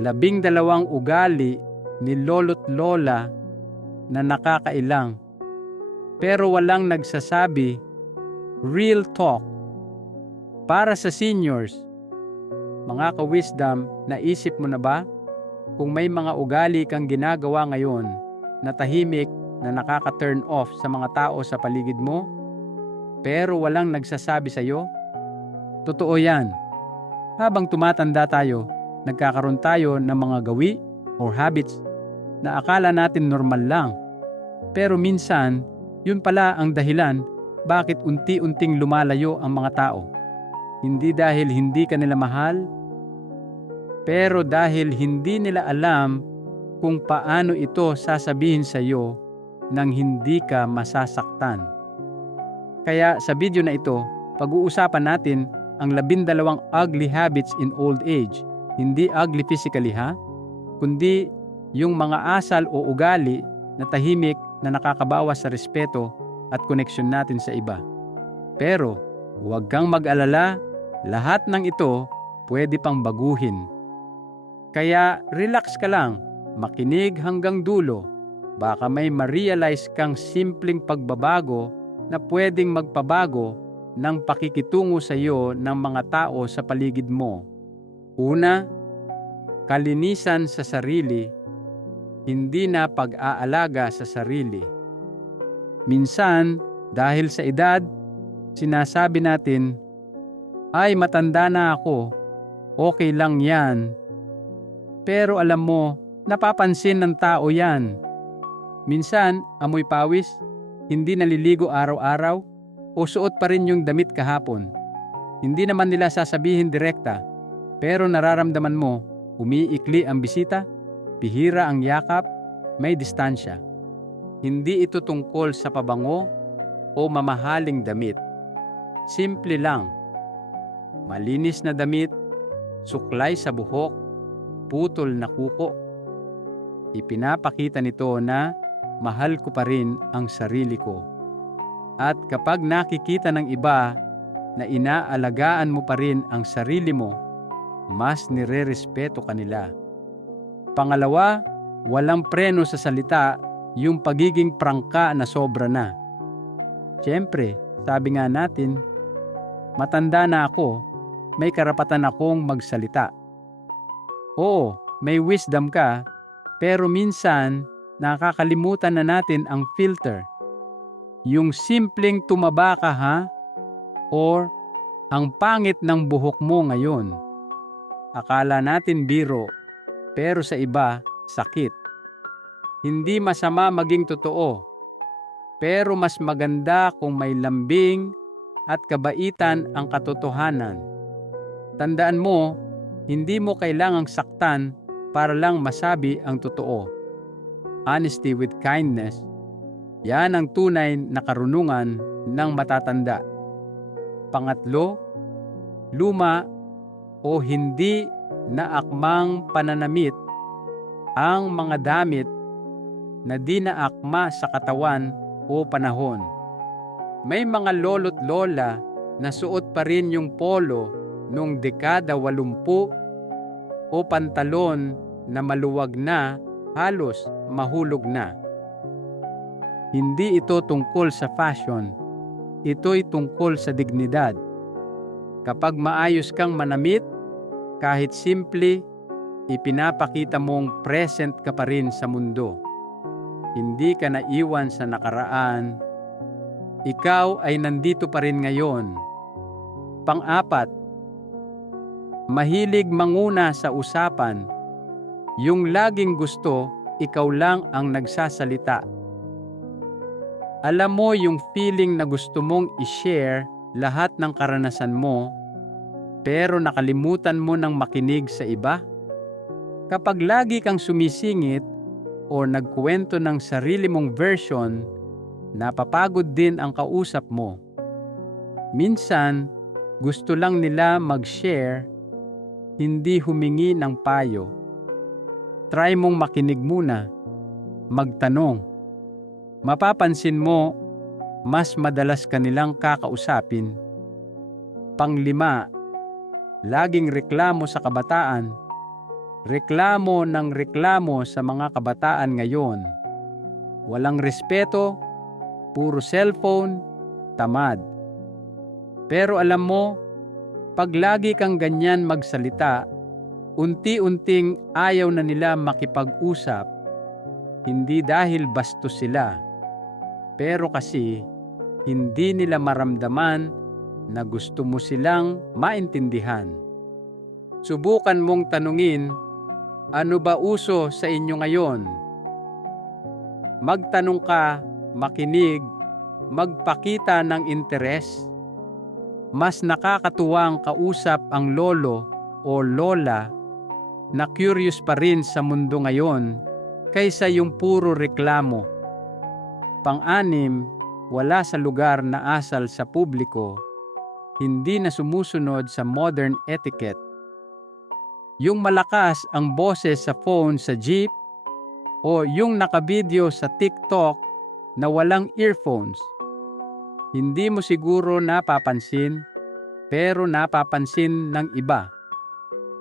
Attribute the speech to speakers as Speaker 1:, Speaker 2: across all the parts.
Speaker 1: labing dalawang ugali ni lolo't lola na nakakailang. Pero walang nagsasabi, real talk. Para sa seniors, mga ka-wisdom, naisip mo na ba kung may mga ugali kang ginagawa ngayon na tahimik na nakaka-turn off sa mga tao sa paligid mo, pero walang nagsasabi sa iyo? Totoo yan. Habang tumatanda tayo, nagkakaroon tayo ng mga gawi or habits na akala natin normal lang. Pero minsan, yun pala ang dahilan bakit unti-unting lumalayo ang mga tao. Hindi dahil hindi ka nila mahal, pero dahil hindi nila alam kung paano ito sasabihin sa iyo nang hindi ka masasaktan. Kaya sa video na ito, pag-uusapan natin ang labindalawang ugly habits in old age. Hindi ugly physically ha, kundi yung mga asal o ugali na tahimik na nakakabawas sa respeto at koneksyon natin sa iba. Pero huwag kang mag-alala, lahat ng ito pwede pang baguhin. Kaya relax ka lang, makinig hanggang dulo. Baka may ma-realize kang simpleng pagbabago na pwedeng magpabago ng pakikitungo sa iyo ng mga tao sa paligid mo. Una, kalinisan sa sarili, hindi na pag-aalaga sa sarili. Minsan, dahil sa edad, sinasabi natin, ay matanda na ako, okay lang yan. Pero alam mo, napapansin ng tao yan. Minsan, amoy pawis, hindi naliligo araw-araw, o suot pa rin yung damit kahapon. Hindi naman nila sasabihin direkta, pero nararamdaman mo, umiikli ang bisita, bihira ang yakap, may distansya. Hindi ito tungkol sa pabango o mamahaling damit. Simple lang. Malinis na damit, suklay sa buhok, putol na kuko. Ipinapakita nito na mahal ko pa rin ang sarili ko. At kapag nakikita ng iba na inaalagaan mo pa rin ang sarili mo, mas nire-respeto ka nila. Pangalawa, walang preno sa salita yung pagiging prangka na sobra na. Siyempre, sabi nga natin, matanda na ako, may karapatan akong magsalita. Oo, may wisdom ka, pero minsan nakakalimutan na natin ang filter. Yung simpleng tumaba ka ha, or ang pangit ng buhok mo ngayon. Akala natin biro, pero sa iba, sakit. Hindi masama maging totoo, pero mas maganda kung may lambing at kabaitan ang katotohanan. Tandaan mo, hindi mo kailangang saktan para lang masabi ang totoo. Honesty with kindness, yan ang tunay na karunungan ng matatanda. Pangatlo, luma o hindi na akmang pananamit ang mga damit na di na akma sa katawan o panahon. May mga lolo't lola na suot pa rin yung polo nung dekada 80 o pantalon na maluwag na halos mahulog na. Hindi ito tungkol sa fashion, ito'y tungkol sa dignidad. Kapag maayos kang manamit, kahit simple, ipinapakita mong present ka pa rin sa mundo. Hindi ka naiwan sa nakaraan. Ikaw ay nandito pa rin ngayon. Pang-apat, mahilig manguna sa usapan. Yung laging gusto, ikaw lang ang nagsasalita. Alam mo yung feeling na gusto mong i-share lahat ng karanasan mo, pero nakalimutan mo ng makinig sa iba? Kapag lagi kang sumisingit o nagkuwento ng sarili mong version, napapagod din ang kausap mo. Minsan, gusto lang nila mag-share, hindi humingi ng payo. Try mong makinig muna, magtanong. Mapapansin mo, mas madalas kanilang kakausapin. Panglima, laging reklamo sa kabataan. Reklamo ng reklamo sa mga kabataan ngayon. Walang respeto, puro cellphone, tamad. Pero alam mo, pag lagi kang ganyan magsalita, unti-unting ayaw na nila makipag-usap, hindi dahil bastos sila, pero kasi hindi nila maramdaman na gusto mo silang maintindihan. Subukan mong tanungin, ano ba uso sa inyo ngayon? Magtanong ka, makinig, magpakita ng interes. Mas nakakatuwang kausap ang lolo o lola na curious pa rin sa mundo ngayon kaysa yung puro reklamo. Pang-anim, wala sa lugar na asal sa publiko, hindi na sumusunod sa modern etiquette. Yung malakas ang boses sa phone sa jeep o yung nakabideo sa TikTok na walang earphones. Hindi mo siguro napapansin pero napapansin ng iba.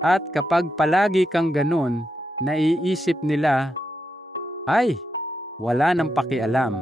Speaker 1: At kapag palagi kang ganun, naiisip nila, ay, wala nang pakialam.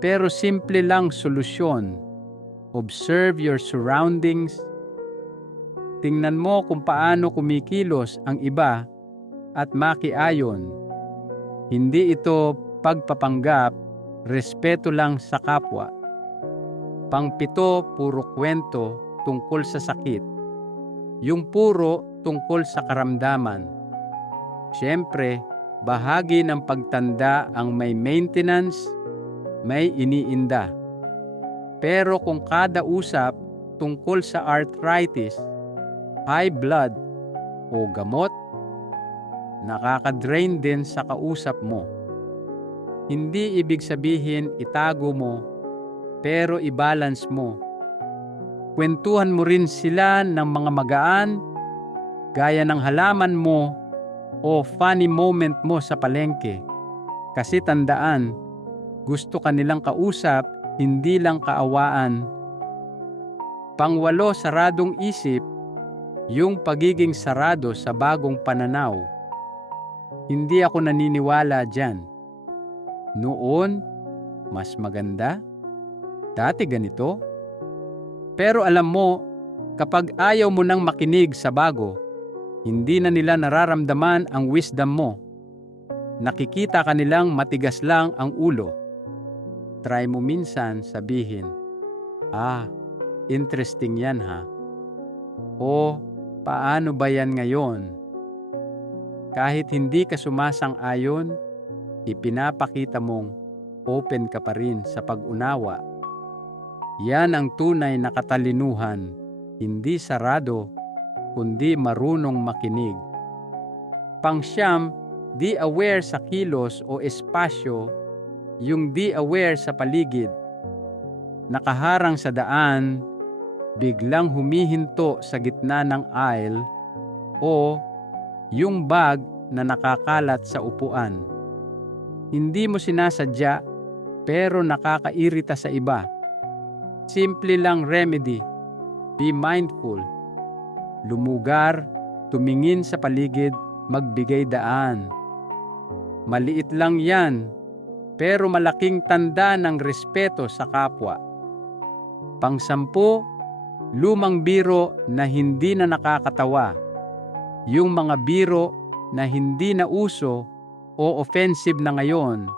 Speaker 1: Pero simple lang solusyon. Observe your surroundings. Tingnan mo kung paano kumikilos ang iba at makiayon. Hindi ito pagpapanggap, respeto lang sa kapwa. Pangpito, puro kwento tungkol sa sakit. Yung puro tungkol sa karamdaman. Siyempre, bahagi ng pagtanda ang may maintenance, may iniinda. Pero kung kada usap tungkol sa arthritis, high blood o gamot, nakaka-drain din sa kausap mo. Hindi ibig sabihin itago mo, pero i-balance mo. Kwentuhan mo rin sila ng mga magaan, gaya ng halaman mo o funny moment mo sa palengke. Kasi tandaan, gusto ka nilang kausap, hindi lang kaawaan. Pangwalo saradong isip, yung pagiging sarado sa bagong pananaw. Hindi ako naniniwala dyan. Noon, mas maganda. Dati ganito. Pero alam mo, kapag ayaw mo nang makinig sa bago, hindi na nila nararamdaman ang wisdom mo. Nakikita ka nilang matigas lang ang ulo. Try mo minsan sabihin, Ah, interesting yan ha. O, paano ba yan ngayon? Kahit hindi ka sumasang-ayon, ipinapakita mong open ka pa rin sa pag-unawa. Yan ang tunay na katalinuhan, hindi sarado, kundi marunong makinig. Pangsyam, di aware sa kilos o espasyo, yung di aware sa paligid. Nakaharang sa daan, biglang humihinto sa gitna ng aisle o yung bag na nakakalat sa upuan. Hindi mo sinasadya pero nakakairita sa iba. Simple lang remedy. Be mindful. Lumugar, tumingin sa paligid, magbigay daan. Maliit lang yan, pero malaking tanda ng respeto sa kapwa. Pangsampu, lumang biro na hindi na nakakatawa. Yung mga biro na hindi na uso o offensive na ngayon.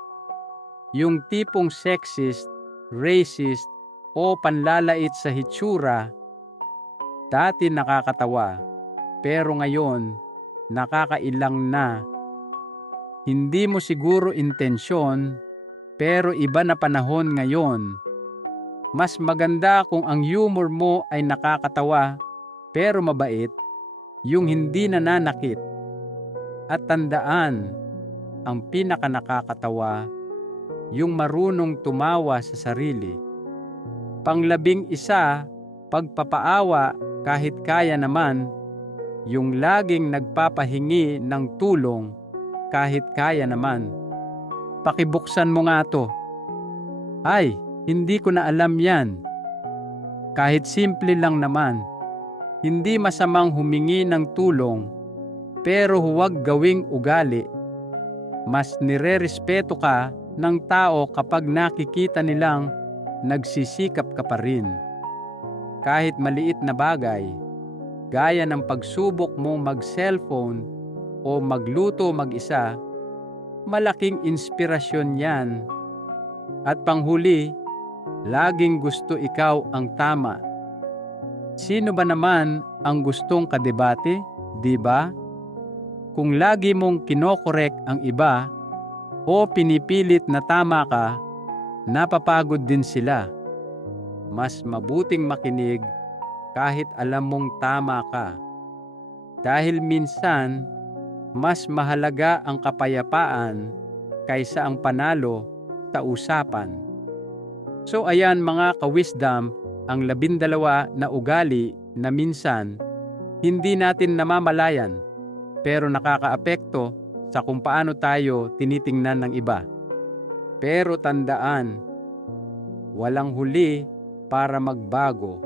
Speaker 1: Yung tipong sexist, racist, o panlalait sa hitsura, dati nakakatawa, pero ngayon nakakailang na. Hindi mo siguro intensyon, pero iba na panahon ngayon. Mas maganda kung ang humor mo ay nakakatawa, pero mabait, yung hindi nananakit. At tandaan, ang pinaka nakakatawa, yung marunong tumawa sa sarili. Panglabing isa, pagpapaawa kahit kaya naman, yung laging nagpapahingi ng tulong kahit kaya naman. Pakibuksan mo nga to. Ay, hindi ko na alam yan. Kahit simple lang naman, hindi masamang humingi ng tulong, Pero huwag gawing ugali. Mas nirerespeto ka ng tao kapag nakikita nilang nagsisikap ka pa rin. Kahit maliit na bagay, gaya ng pagsubok mong mag-cellphone o magluto mag-isa, malaking inspirasyon yan. At panghuli, laging gusto ikaw ang tama. Sino ba naman ang gustong kadebate, di ba? Kung lagi mong kinokorek ang iba o pinipilit na tama ka, napapagod din sila. Mas mabuting makinig kahit alam mong tama ka. Dahil minsan, mas mahalaga ang kapayapaan kaysa ang panalo sa usapan. So ayan mga ka-wisdom, ang labindalawa na ugali na minsan hindi natin namamalayan pero nakakaapekto sa kung paano tayo tinitingnan ng iba. Pero tandaan, walang huli para magbago.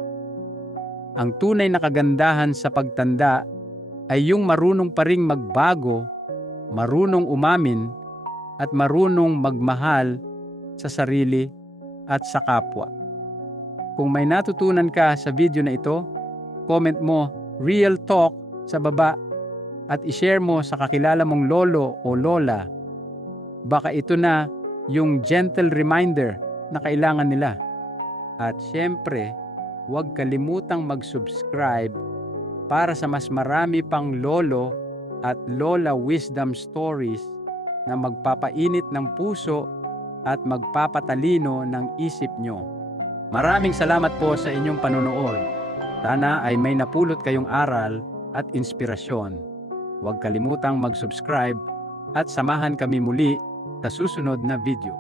Speaker 1: Ang tunay na kagandahan sa pagtanda ay yung marunong pa ring magbago, marunong umamin, at marunong magmahal sa sarili at sa kapwa. Kung may natutunan ka sa video na ito, comment mo real talk sa baba at ishare mo sa kakilala mong lolo o lola. Baka ito na yung gentle reminder na kailangan nila. At syempre, huwag kalimutang mag-subscribe para sa mas marami pang lolo at lola wisdom stories na magpapainit ng puso at magpapatalino ng isip nyo. Maraming salamat po sa inyong panonood. Sana ay may napulot kayong aral at inspirasyon. Huwag kalimutang mag-subscribe at samahan kami muli sa susunod na video.